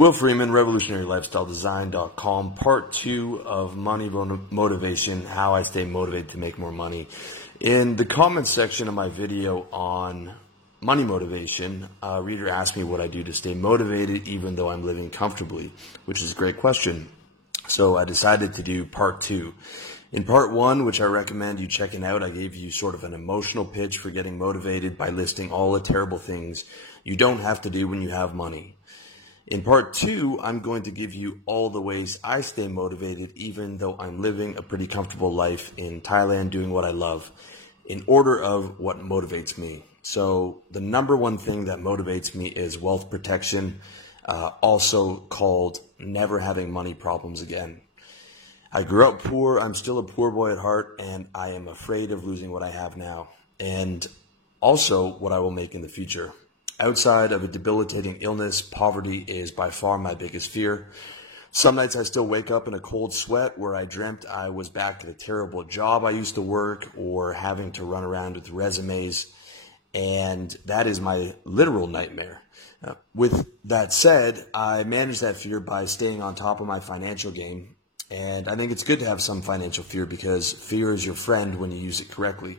Will Freeman, RevolutionaryLifestyleDesign.com, part 2 of Money Motivation, how I stay motivated to make more money. In the comments section of my video on money motivation, a reader asked me what I do to stay motivated even though I'm living comfortably, which is a great question. So I decided to do part 2. In part 1, which I recommend you checking out, I gave you sort of an emotional pitch for getting motivated by listing all the terrible things you don't have to do when you have money. In part 2, I'm going to give you all the ways I stay motivated even though I'm living a pretty comfortable life in Thailand doing what I love, in order of what motivates me. So the number one thing that motivates me is wealth protection, also called never having money problems again. I grew up poor, I'm still a poor boy at heart, and I am afraid of losing what I have now, and also what I will make in the future. Outside of a debilitating illness, poverty is by far my biggest fear. Some nights I still wake up in a cold sweat where I dreamt I was back at a terrible job I used to work or having to run around with resumes, and that is my literal nightmare. With that said, I manage that fear by staying on top of my financial game, and I think it's good to have some financial fear because fear is your friend when you use it correctly.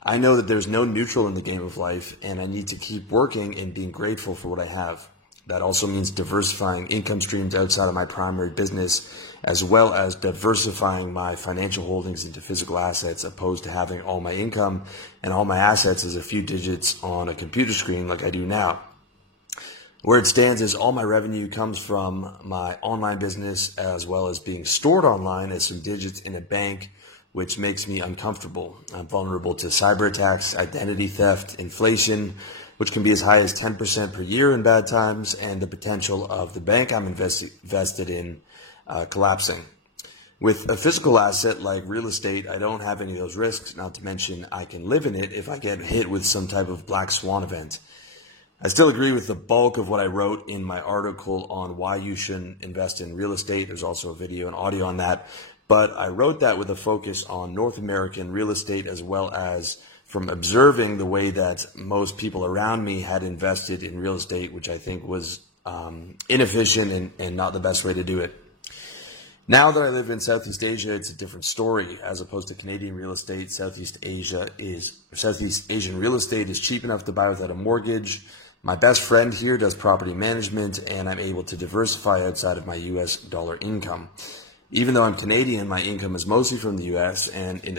I know that there's no neutral in the game of life, and I need to keep working and being grateful for what I have. That also means diversifying income streams outside of my primary business, as well as diversifying my financial holdings into physical assets, opposed to having all my income and all my assets as a few digits on a computer screen like I do now. Where it stands is all my revenue comes from my online business, as well as being stored online as some digits in a bank, which makes me uncomfortable. I'm vulnerable to cyber attacks, identity theft, inflation, which can be as high as 10% per year in bad times, and the potential of the bank I'm invested in collapsing. With a physical asset like real estate, I don't have any of those risks, not to mention I can live in it if I get hit with some type of black swan event. I still agree with the bulk of what I wrote in my article on why you shouldn't invest in real estate. There's also a video and audio on that. But I wrote that with a focus on North American real estate, as well as from observing the way that most people around me had invested in real estate, which I think was inefficient and not the best way to do it. Now that I live in Southeast Asia, it's a different story. As opposed to Canadian real estate, Southeast Asian real estate is cheap enough to buy without a mortgage. My best friend here does property management, and I'm able to diversify outside of my US dollar income. Even though I'm Canadian, my income is mostly from the U.S., and in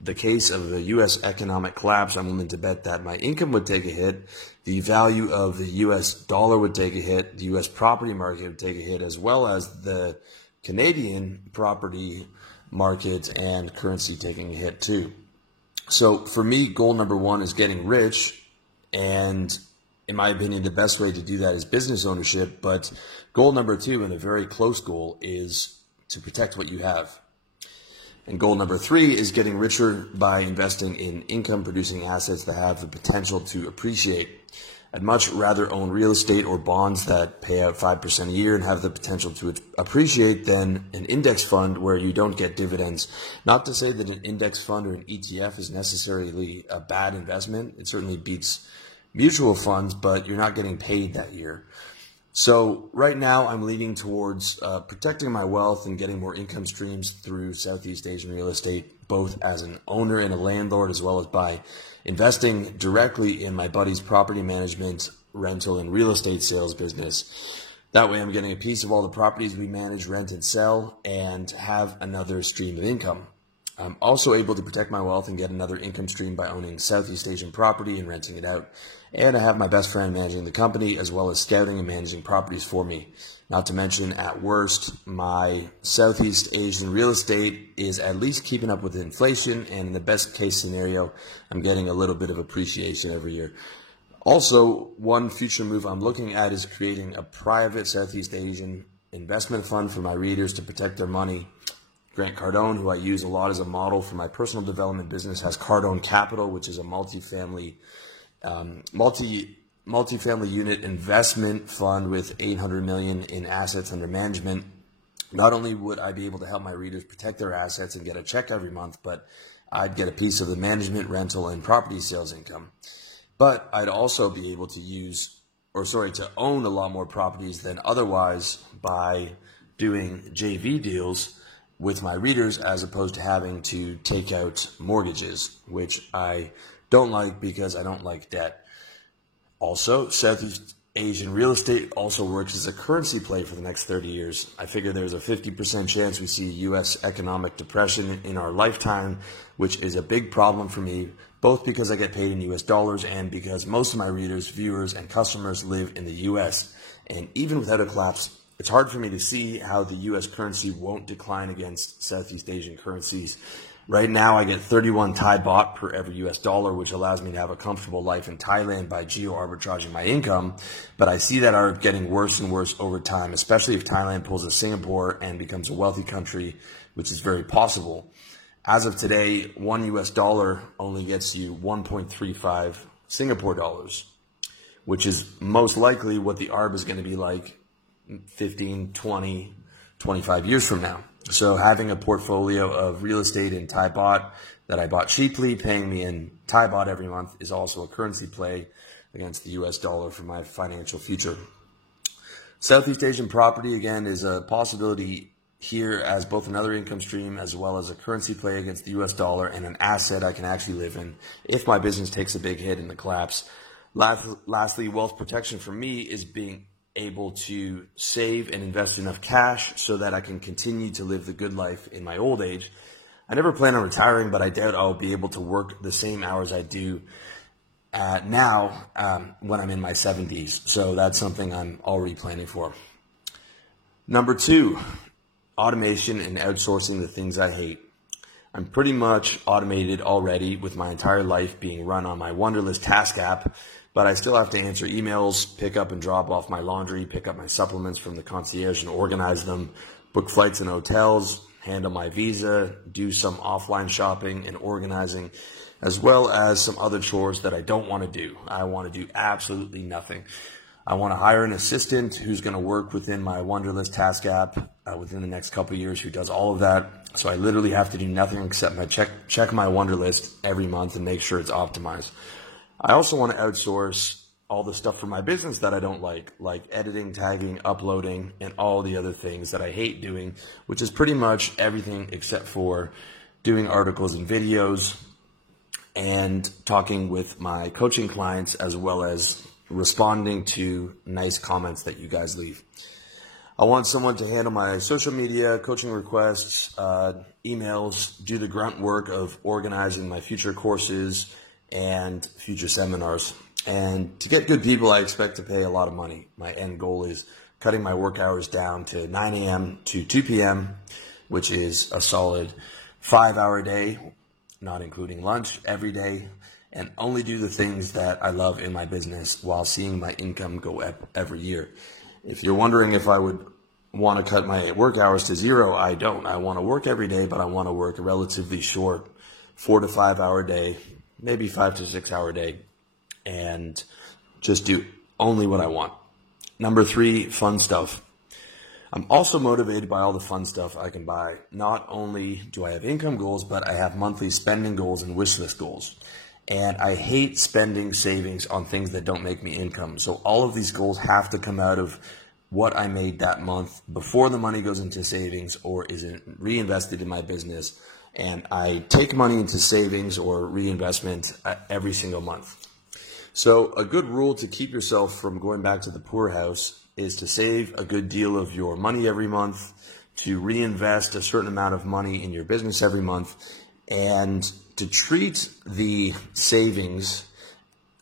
the case of the U.S. economic collapse, I'm willing to bet that my income would take a hit, the value of the U.S. dollar would take a hit, the U.S. property market would take a hit, as well as the Canadian property market and currency taking a hit too. So for me, goal number 1 is getting rich, and in my opinion, the best way to do that is business ownership, but goal number 2, and a very close goal, is to protect what you have. And goal number 3 is getting richer by investing in income producing assets that have the potential to appreciate. I'd much rather own real estate or bonds that pay out 5% a year and have the potential to appreciate than an index fund where you don't get dividends. Not to say that an index fund or an ETF is necessarily a bad investment. It certainly beats mutual funds, but you're not getting paid that year. So right now I'm leaning towards protecting my wealth and getting more income streams through Southeast Asian real estate, both as an owner and a landlord, as well as by investing directly in my buddy's property management, rental, and real estate sales business. That way I'm getting a piece of all the properties we manage, rent, and sell, and have another stream of income. I'm also able to protect my wealth and get another income stream by owning Southeast Asian property and renting it out. And I have my best friend managing the company, as well as scouting and managing properties for me. Not to mention, at worst, my Southeast Asian real estate is at least keeping up with inflation, and in the best case scenario, I'm getting a little bit of appreciation every year. Also, one future move I'm looking at is creating a private Southeast Asian investment fund for my readers to protect their money. Grant Cardone, who I use a lot as a model for my personal development business, has Cardone Capital, which is a multifamily unit investment fund with $800 million in assets under management. Not only would I be able to help my readers protect their assets and get a check every month, but I'd get a piece of the management, rental, and property sales income. But I'd also be able to use to own a lot more properties than otherwise by doing JV deals with my readers, as opposed to having to take out mortgages, which I don't like because I don't like debt. Also, Southeast Asian real estate also works as a currency play for the next 30 years. I figure there's a 50% chance we see U.S. economic depression in our lifetime, which is a big problem for me, both because I get paid in U.S. dollars and because most of my readers, viewers, and customers live in the U.S. And even without a collapse, it's hard for me to see how the U.S. currency won't decline against Southeast Asian currencies. Right now, I get 31 Thai baht per every U.S. dollar, which allows me to have a comfortable life in Thailand by geo-arbitraging my income. But I see that art getting worse and worse over time, especially if Thailand pulls a Singapore and becomes a wealthy country, which is very possible. As of today, one U.S. dollar only gets you 1.35 Singapore dollars, which is most likely what the ARB is going to be like 15, 20, 25 years from now. So having a portfolio of real estate in Thai baht that I bought cheaply, paying me in Thai baht every month, is also a currency play against the US dollar for my financial future. Southeast Asian property, again, is a possibility here as both another income stream as well as a currency play against the US dollar and an asset I can actually live in if my business takes a big hit in the collapse. Lastly, wealth protection for me is being able to save and invest enough cash so that I can continue to live the good life in my old age. I never plan on retiring, but I doubt I'll be able to work the same hours I do now when I'm in my 70s. So that's something I'm already planning for. Number 2, automation and outsourcing the things I hate. I'm pretty much automated already with my entire life being run on my Wunderlist task app, but I still have to answer emails, pick up and drop off my laundry, pick up my supplements from the concierge and organize them, book flights and hotels, handle my visa, do some offline shopping and organizing, as well as some other chores that I don't want to do. I want to do absolutely nothing. I want to hire an assistant who's going to work within my Wunderlist task app within the next couple of years who does all of that. So I literally have to do nothing except check my Wunderlist every month and make sure it's optimized. I also want to outsource all the stuff for my business that I don't like editing, tagging, uploading, and all the other things that I hate doing, which is pretty much everything except for doing articles and videos and talking with my coaching clients, as well as responding to nice comments that you guys leave. I want someone to handle my social media, coaching requests, emails, do the grunt work of organizing my future courses and future seminars. And to get good people, I expect to pay a lot of money. My end goal is cutting my work hours down to 9 a.m. to 2 p.m., which is a solid 5-hour day, not including lunch, every day, and only do the things that I love in my business while seeing my income go up every year. If you're wondering if I would want to cut my work hours to 0, I don't. I want to work every day, but I want to work a relatively short 4 to 5 hour day, maybe 5 to 6 hour day, and just do only what I want. Number 3, fun stuff. I'm also motivated by all the fun stuff I can buy. Not only do I have income goals, but I have monthly spending goals and wish list goals. And I hate spending savings on things that don't make me income. So all of these goals have to come out of what I made that month before the money goes into savings or is reinvested in my business. And I take money into savings or reinvestment every single month. So a good rule to keep yourself from going back to the poorhouse is to save a good deal of your money every month, to reinvest a certain amount of money in your business every month, and to treat the savings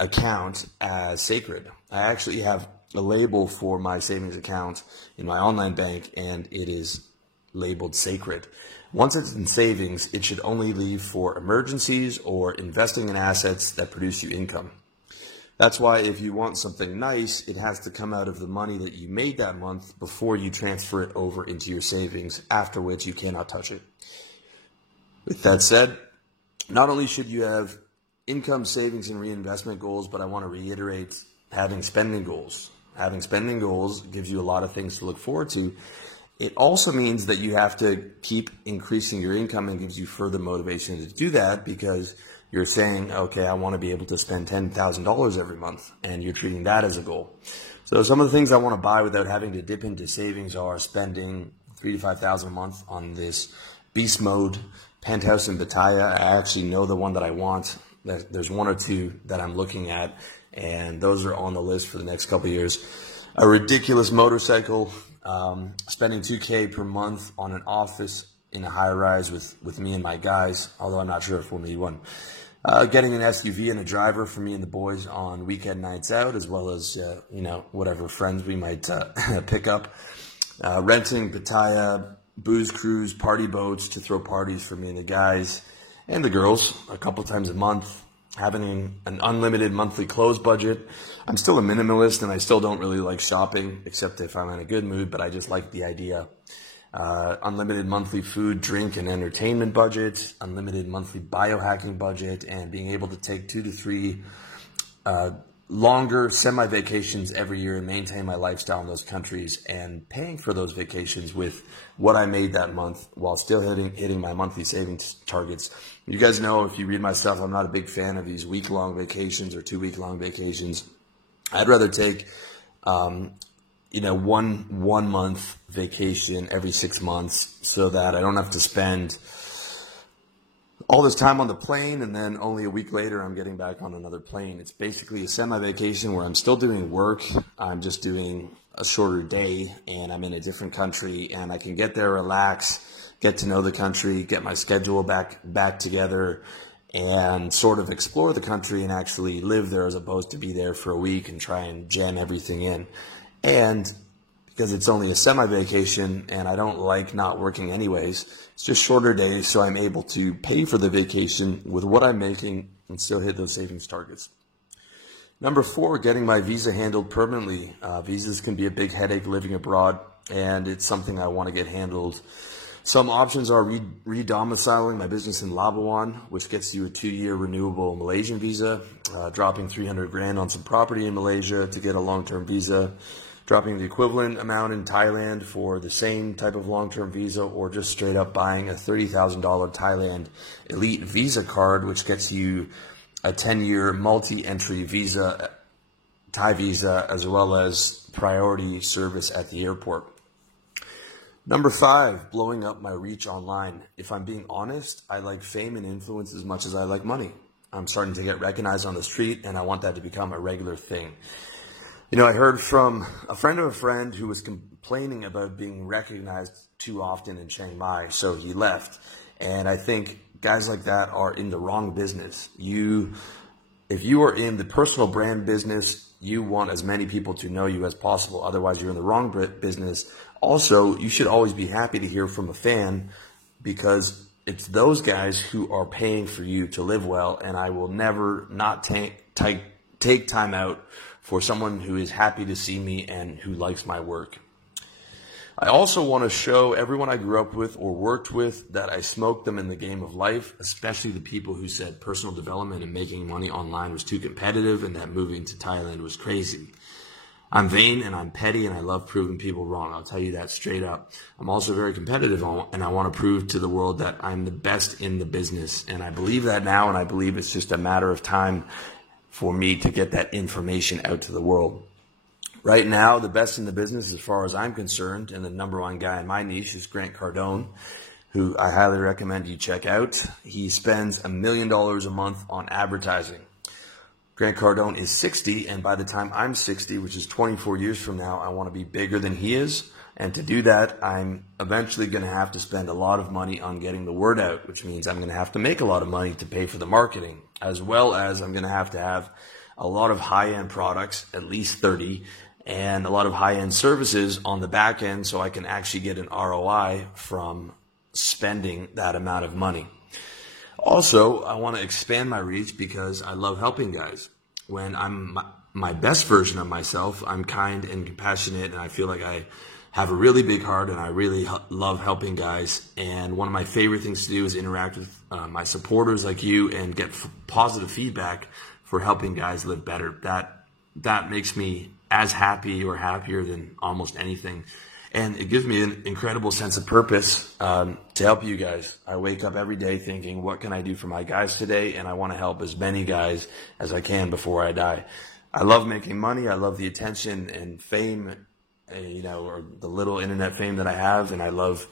account as sacred. I actually have a label for my savings account in my online bank, and it is labeled sacred. Once it's in savings, it should only leave for emergencies or investing in assets that produce you income. That's why if you want something nice, it has to come out of the money that you made that month before you transfer it over into your savings, after which you cannot touch it. With that said, not only should you have income, savings, and reinvestment goals, but I want to reiterate having spending goals. Having spending goals gives you a lot of things to look forward to. It also means that you have to keep increasing your income and gives you further motivation to do that because you're saying, okay, I want to be able to spend $10,000 every month, and you're treating that as a goal. So some of the things I want to buy without having to dip into savings are spending $3,000 to $5,000 a month on this beast mode penthouse in Pattaya. I actually know the one that I want. There's one or two that I'm looking at, and those are on the list for the next couple of years. A ridiculous motorcycle, spending $2,000 per month on an office in a high-rise with me and my guys, although I'm not sure if we'll need one. Getting an SUV and a driver for me and the boys on weekend nights out, as well as, whatever friends we might pick up. Renting Pattaya booze cruise party boats to throw parties for me and the guys and the girls a couple times a month. Having an unlimited monthly clothes budget. I'm still a minimalist, and I still don't really like shopping, except if I'm in a good mood, but I just like the idea. Unlimited monthly food, drink, and entertainment budget, unlimited monthly biohacking budget, and being able to take 2 to 3 longer semi-vacations every year and maintain my lifestyle in those countries, and paying for those vacations with what I made that month while still hitting my monthly savings targets. You guys know, if you read my stuff, I'm not a big fan of these week-long vacations or 2-week-long vacations. I'd rather take, one month vacation every 6 months so that I don't have to spend all this time on the plane, and then only a week later I'm getting back on another plane. It's basically a semi-vacation where I'm still doing work. I'm just doing a shorter day, and I'm in a different country, and I can get there, relax, get to know the country, get my schedule back together, and sort of explore the country and actually live there, as opposed to be there for a week and try and jam everything in. And because it's only a semi-vacation and I don't like not working anyways, it's just shorter days, so I'm able to pay for the vacation with what I'm making and still hit those savings targets. Number 4, getting my visa handled permanently. Visas can be a big headache living abroad, and it's something I want to get handled. Some options are re-domiciling my business in Labuan, which gets you a 2-year renewable Malaysian visa, dropping 300 grand on some property in Malaysia to get a long-term visa, dropping the equivalent amount in Thailand for the same type of long-term visa, or just straight up buying a $30,000 Thailand Elite Visa card, which gets you a 10-year multi-entry visa, Thai visa, as well as priority service at the airport. Number 5, blowing up my reach online. If I'm being honest, I like fame and influence as much as I like money. I'm starting to get recognized on the street, and I want that to become a regular thing. I heard from a friend of a friend who was complaining about being recognized too often in Chiang Mai, so he left. And I think guys like that are in the wrong business. If you are in the personal brand business, you want as many people to know you as possible. Otherwise, you're in the wrong business. Also, you should always be happy to hear from a fan, because it's those guys who are paying for you to live well, and I will never not take time out for someone who is happy to see me and who likes my work. I also want to show everyone I grew up with or worked with that I smoked them in the game of life, especially the people who said personal development and making money online was too competitive and that moving to Thailand was crazy. I'm vain and I'm petty, and I love proving people wrong. I'll tell you that straight up. I'm also very competitive, and I want to prove to the world that I'm the best in the business. And I believe that now, and I believe it's just a matter of time for me to get that information out to the world. Right now, the best in the business, as far as I'm concerned, and the number 1 guy in my niche, is Grant Cardone, who I highly recommend you check out. He spends $1 million a month on advertising. Grant Cardone is 60, and by the time I'm 60, which is 24 years from now, I want to be bigger than he is. And to do that, I'm eventually going to have to spend a lot of money on getting the word out, which means I'm going to have to make a lot of money to pay for the marketing, as well as I'm going to have a lot of high-end products, at least 30, and a lot of high-end services on the back end, so I can actually get an ROI from spending that amount of money. Also, I want to expand my reach because I love helping guys. When I'm my best version of myself, I'm kind and compassionate, and I feel like I have a really big heart, and I really love helping guys. And one of my favorite things to do is interact with my supporters like you and get positive feedback for helping guys live better. That makes me as happy or happier than almost anything. And it gives me an incredible sense of purpose to help you guys. I wake up every day thinking, what can I do for my guys today? And I want to help as many guys as I can before I die. I love making money. I love the attention and fame, or the little internet fame that I have. And I love,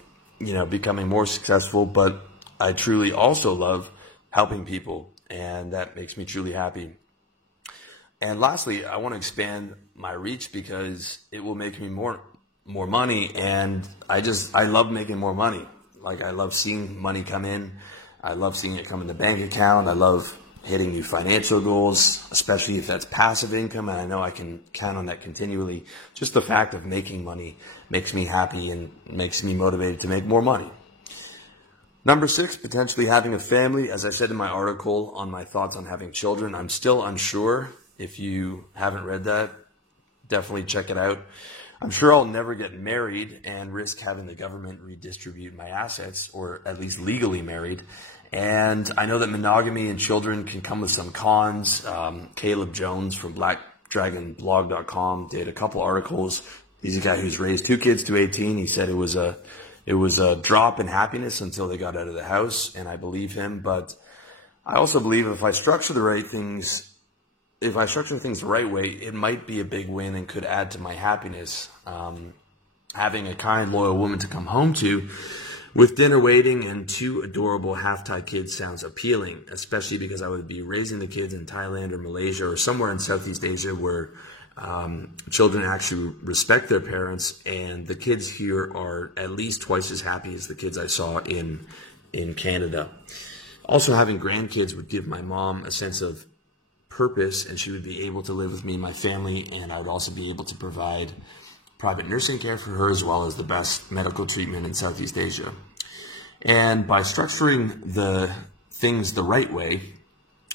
becoming more successful. But I truly also love helping people. And that makes me truly happy. And lastly, I want to expand my reach because it will make me more money, and I love making more money. Like, I love seeing money come in. I love seeing it come in the bank account. I love hitting new financial goals, especially if that's passive income, and I know I can count on that continually. Just the fact of making money makes me happy and makes me motivated to make more money. Number 6, potentially having a family. As I said in my article on my thoughts on having children, I'm still unsure. If you haven't read that, definitely check it out. I'm sure I'll never get married and risk having the government redistribute my assets, or at least legally married. And I know that monogamy and children can come with some cons. Caleb Jones from blackdragonblog.com did a couple articles. He's a guy who's raised 2 kids to 18. He said it was a drop in happiness until they got out of the house, and I believe him. But I also believe if I structure things the right way, it might be a big win and could add to my happiness. Having a kind, loyal woman to come home to with dinner waiting and 2 adorable half-Thai kids sounds appealing, especially because I would be raising the kids in Thailand or Malaysia or somewhere in Southeast Asia where children actually respect their parents, and the kids here are at least twice as happy as the kids I saw in Canada. Also, having grandkids would give my mom a sense of purpose, and she would be able to live with me and my family, and I would also be able to provide private nursing care for her as well as the best medical treatment in Southeast Asia. And by structuring the things the right way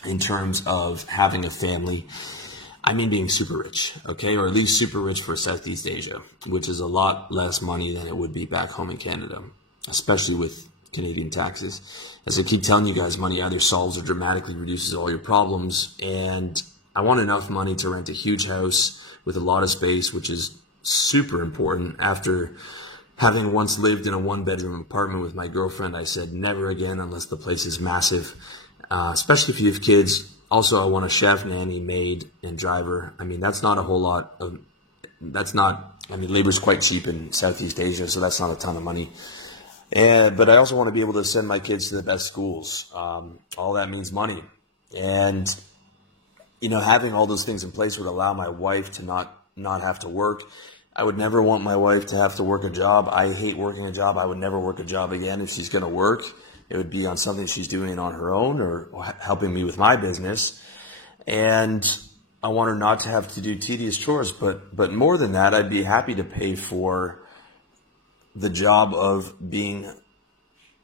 in terms of having a family, I mean being super rich, okay, or at least super rich for Southeast Asia, which is a lot less money than it would be back home in Canada, especially with Canadian taxes. As I keep telling you guys, money either solves or dramatically reduces all your problems, and I want enough money to rent a huge house with a lot of space, which is super important. After having once lived in a 1-bedroom apartment with my girlfriend, I said never again unless the place is massive, especially if you have kids. Also, I want a chef, nanny, maid, and driver. I mean, that's not a whole lot of, labor's quite cheap in Southeast Asia, so that's not a ton of money. But I also want to be able to send my kids to the best schools. All that means money. And, having all those things in place would allow my wife to not have to work. I would never want my wife to have to work a job. I hate working a job. I would never work a job again. If she's going to work, it would be on something she's doing on her own or helping me with my business. And I want her not to have to do tedious chores. But more than that, I'd be happy to pay for the job of being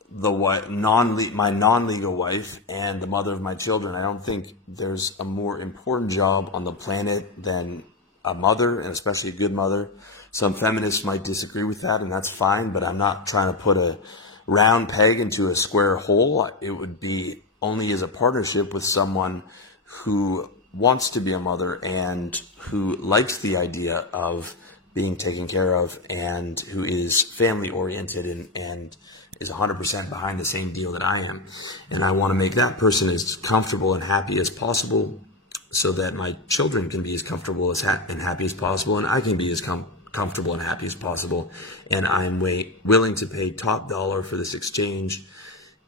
my non-legal wife and the mother of my children. I don't think there's a more important job on the planet than a mother, and especially a good mother. Some feminists might disagree with that, and that's fine, but I'm not trying to put a round peg into a square hole. It would be only as a partnership with someone who wants to be a mother and who likes the idea of being taken care of and who is family oriented and is 100% behind the same deal that I am. And I want to make that person as comfortable and happy as possible so that my children can be as comfortable and happy as possible, and I can be as comfortable and happy as possible. And I'm willing to pay top dollar for this exchange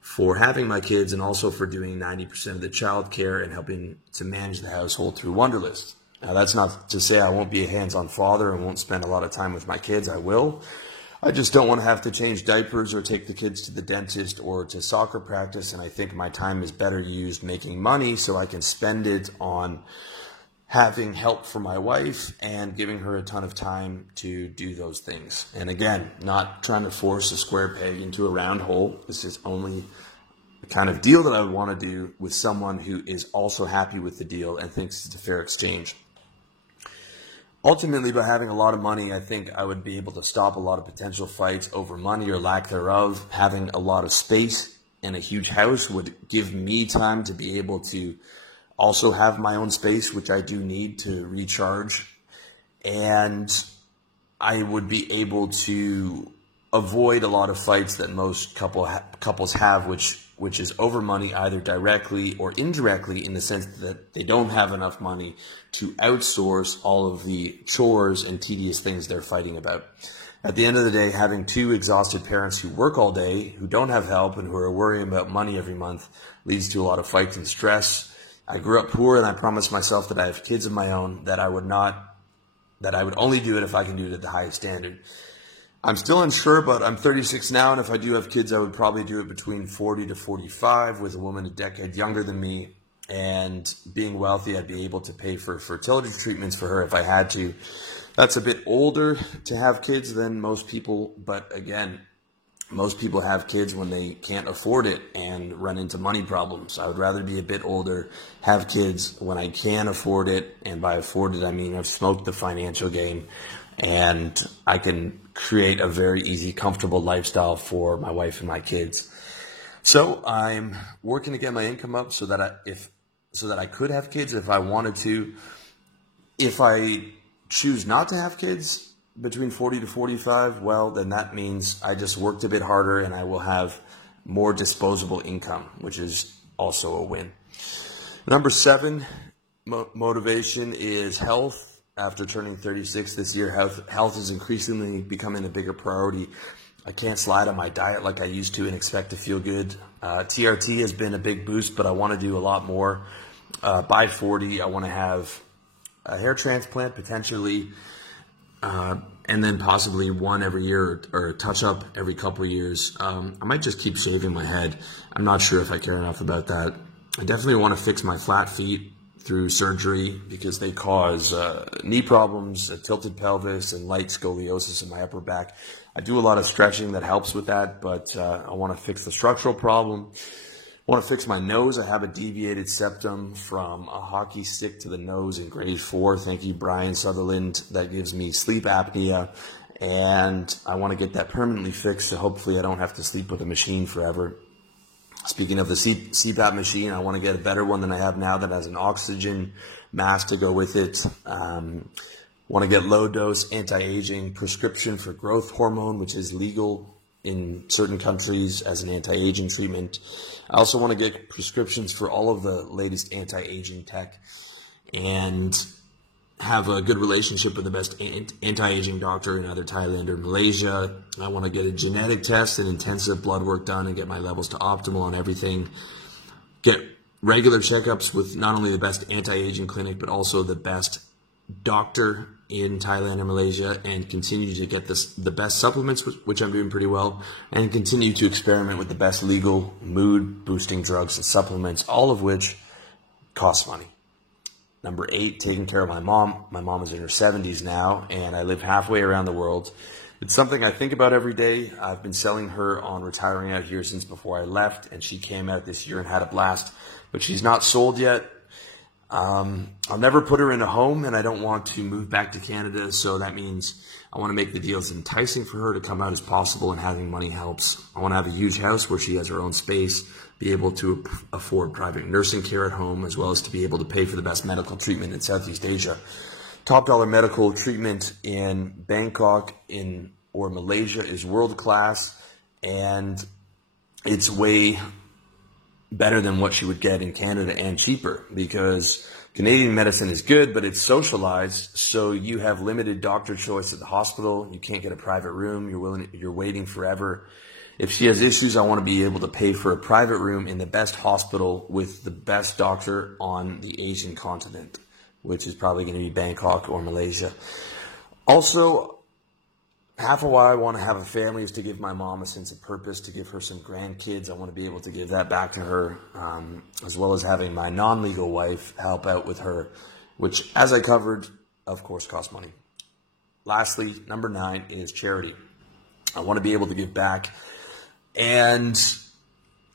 for having my kids and also for doing 90% of the child care and helping to manage the household through Wunderlist. Now, that's not to say I won't be a hands-on father and won't spend a lot of time with my kids. I will. I just don't want to have to change diapers or take the kids to the dentist or to soccer practice, and I think my time is better used making money so I can spend it on having help for my wife and giving her a ton of time to do those things. And again, not trying to force a square peg into a round hole. This is only the kind of deal that I would want to do with someone who is also happy with the deal and thinks it's a fair exchange. Ultimately, by having a lot of money, I think I would be able to stop a lot of potential fights over money or lack thereof. Having a lot of space and a huge house would give me time to be able to also have my own space, which I do need to recharge. And I would be able to avoid a lot of fights that most couples have, which is over money, either directly or indirectly, in the sense that they don't have enough money to outsource all of the chores and tedious things they're fighting about. At the end of the day, having two exhausted parents who work all day, who don't have help, and who are worrying about money every month leads to a lot of fights and stress. I grew up poor, and I promised myself that I have kids of my own, that I would only do it if I can do it at the highest standard. I'm still unsure, but I'm 36 now, and if I do have kids, I would probably do it between 40 to 45 with a woman a decade younger than me. And being wealthy, I'd be able to pay for fertility treatments for her if I had to. That's a bit older to have kids than most people, but again, most people have kids when they can't afford it and run into money problems. I would rather be a bit older, have kids when I can afford it, and by afford it, I mean I've smoked the financial game, and I can create a very easy, comfortable lifestyle for my wife and my kids. So I'm working to get my income up so that I could have kids if I wanted to. If I choose not to have kids between 40 to 45, well, then that means I just worked a bit harder and I will have more disposable income, which is also a win. Number 7, motivation is health. After turning 36 this year, health is increasingly becoming a bigger priority. I can't slide on my diet like I used to and expect to feel good. TRT has been a big boost, but I want to do a lot more. By 40, I want to have a hair transplant potentially, and then possibly one every year or a touch-up every couple of years. I might just keep shaving my head. I'm not sure if I care enough about that. I definitely want to fix my flat feet through surgery because they cause knee problems, a tilted pelvis, and light scoliosis in my upper back. I do a lot of stretching that helps with that, but I want to fix the structural problem. I want to fix my nose. I have a deviated septum from a hockey stick to the nose in grade 4. Thank you, Brian Sutherland. That gives me sleep apnea, and I want to get that permanently fixed, so hopefully I don't have to sleep with a machine forever. Speaking of the CPAP machine, I want to get a better one than I have now that has an oxygen mask to go with it. Want to get low-dose anti-aging prescription for growth hormone, which is legal in certain countries as an anti-aging treatment. I also want to get prescriptions for all of the latest anti-aging tech and have a good relationship with the best anti-aging doctor in either Thailand or Malaysia. I want to get a genetic test and intensive blood work done and get my levels to optimal on everything. Get regular checkups with not only the best anti-aging clinic, but also the best doctor in Thailand and Malaysia, and continue to get the best supplements, which I'm doing pretty well, and continue to experiment with the best legal mood boosting drugs and supplements, all of which cost money. Number 8, taking care of my mom. My mom is in her 70s now, and I live halfway around the world. It's something I think about every day. I've been selling her on retiring out here since before I left, and she came out this year and had a blast, but she's not sold yet. I'll never put her in a home, and I don't want to move back to Canada, so that means I want to make the deal as enticing for her to come out as possible, and having money helps. I want to have a huge house where she has her own space, be able to afford private nursing care at home, as well as to be able to pay for the best medical treatment in Southeast Asia. Top dollar medical treatment in Bangkok or Malaysia is world class, and it's way better than what she would get in Canada and cheaper, because Canadian medicine is good, but it's socialized, so you have limited doctor choice at the hospital. You can't get a private room. You're waiting forever. If she has issues, I want to be able to pay for a private room in the best hospital with the best doctor on the Asian continent, which is probably going to be Bangkok or Malaysia. Also, half of why I want to have a family is to give my mom a sense of purpose, to give her some grandkids. I want to be able to give that back to her, as well as having my non-legal wife help out with her, which, as I covered, of course, costs money. Lastly, number 9 is charity. I want to be able to give back. And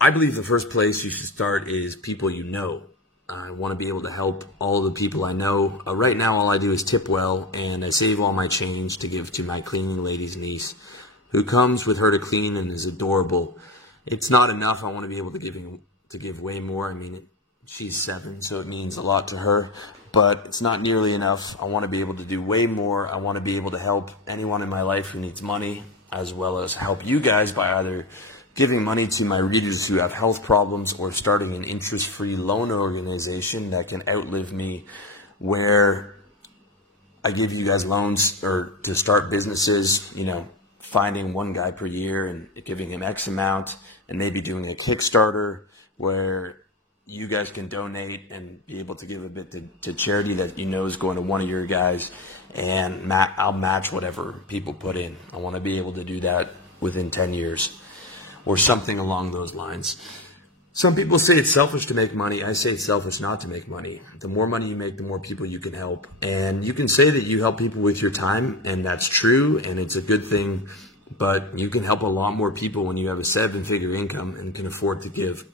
I believe the first place you should start is people you know. I want to be able to help all the people I know. Right now, all I do is tip well, and I save all my change to give to my cleaning lady's niece, who comes with her to clean and is adorable. It's not enough. I want to be able to give way more. I mean, She's 7, so it means a lot to her, but it's not nearly enough. I want to be able to do way more. I want to be able to help anyone in my life who needs money, as well as help you guys by either giving money to my readers who have health problems or starting an interest-free loan organization that can outlive me, where I give you guys loans or to start businesses, finding one guy per year and giving him X amount, and maybe doing a Kickstarter where you guys can donate and be able to give a bit to charity that is going to one of your guys, and I'll match whatever people put in. I want to be able to do that within 10 years or something along those lines. Some people say it's selfish to make money. I say it's selfish not to make money. The more money you make, the more people you can help. And you can say that you help people with your time, and that's true, and it's a good thing, but you can help a lot more people when you have a 7-figure income and can afford to give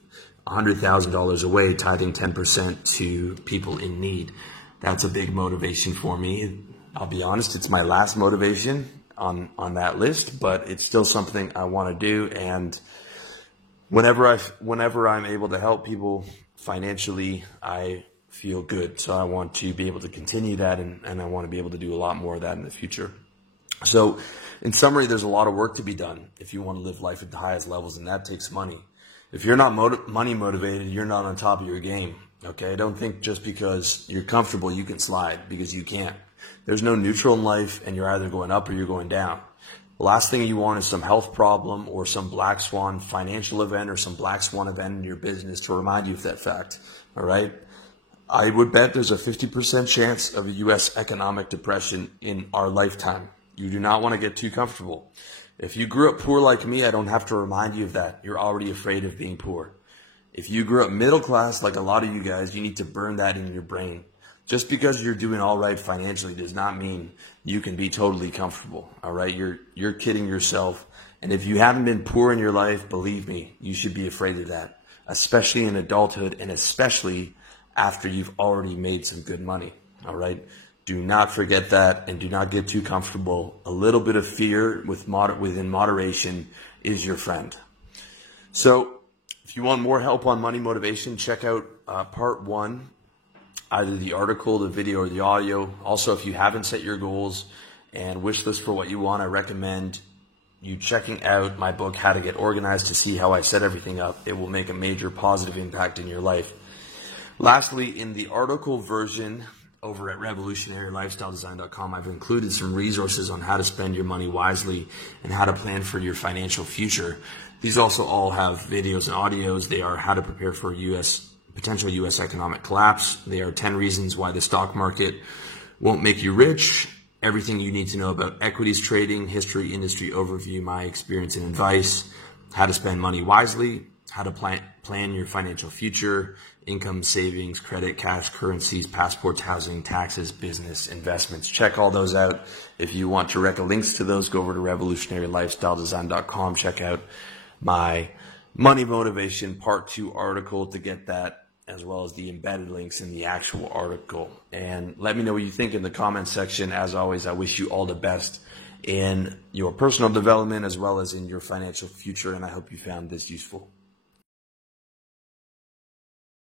$100,000 away, tithing 10% to people in need. That's a big motivation for me. I'll be honest, it's my last motivation on that list, but it's still something I want to do. And whenever I'm able to help people financially, I feel good. So I want to be able to continue that, and I want to be able to do a lot more of that in the future. So in summary, there's a lot of work to be done if you want to live life at the highest levels, and that takes money. If you're not money motivated, you're not on top of your game, okay? Don't think just because you're comfortable you can slide, because you can't. There's no neutral in life, and you're either going up or you're going down. The last thing you want is some health problem or some black swan financial event or some black swan event in your business to remind you of that fact, all right? I would bet there's a 50% chance of a U.S. economic depression in our lifetime. You do not want to get too comfortable. If you grew up poor like me, I don't have to remind you of that. You're already afraid of being poor. If you grew up middle class like a lot of you guys, you need to burn that in your brain. Just because you're doing all right financially does not mean you can be totally comfortable, all right? You're kidding yourself. And if you haven't been poor in your life, believe me, you should be afraid of that, especially in adulthood and especially after you've already made some good money, all right? Do not forget that, and do not get too comfortable. A little bit of fear within moderation is your friend. So if you want more help on money motivation, check out part 1, either the article, the video, or the audio. Also, if you haven't set your goals and wish list for what you want, I recommend you checking out my book, How to Get Organized, to see how I set everything up. It will make a major positive impact in your life. Lastly, in the article version over at revolutionarylifestyledesign.com, I've included some resources on how to spend your money wisely and how to plan for your financial future. These also all have videos and audios. They are how to prepare for potential U.S. economic collapse. They are 10 reasons why the stock market won't make you rich, everything you need to know about equities trading, history, industry overview, my experience and advice, how to spend money wisely, how to plan your financial future, income, savings, credit, cash, currencies, passports, housing, taxes, business, investments. Check all those out. If you want direct links to those, go over to revolutionarylifestyledesign.com. Check out my Money Motivation Part 2 article to get that, as well as the embedded links in the actual article. And let me know what you think in the comments section. As always, I wish you all the best in your personal development as well as in your financial future, and I hope you found this useful.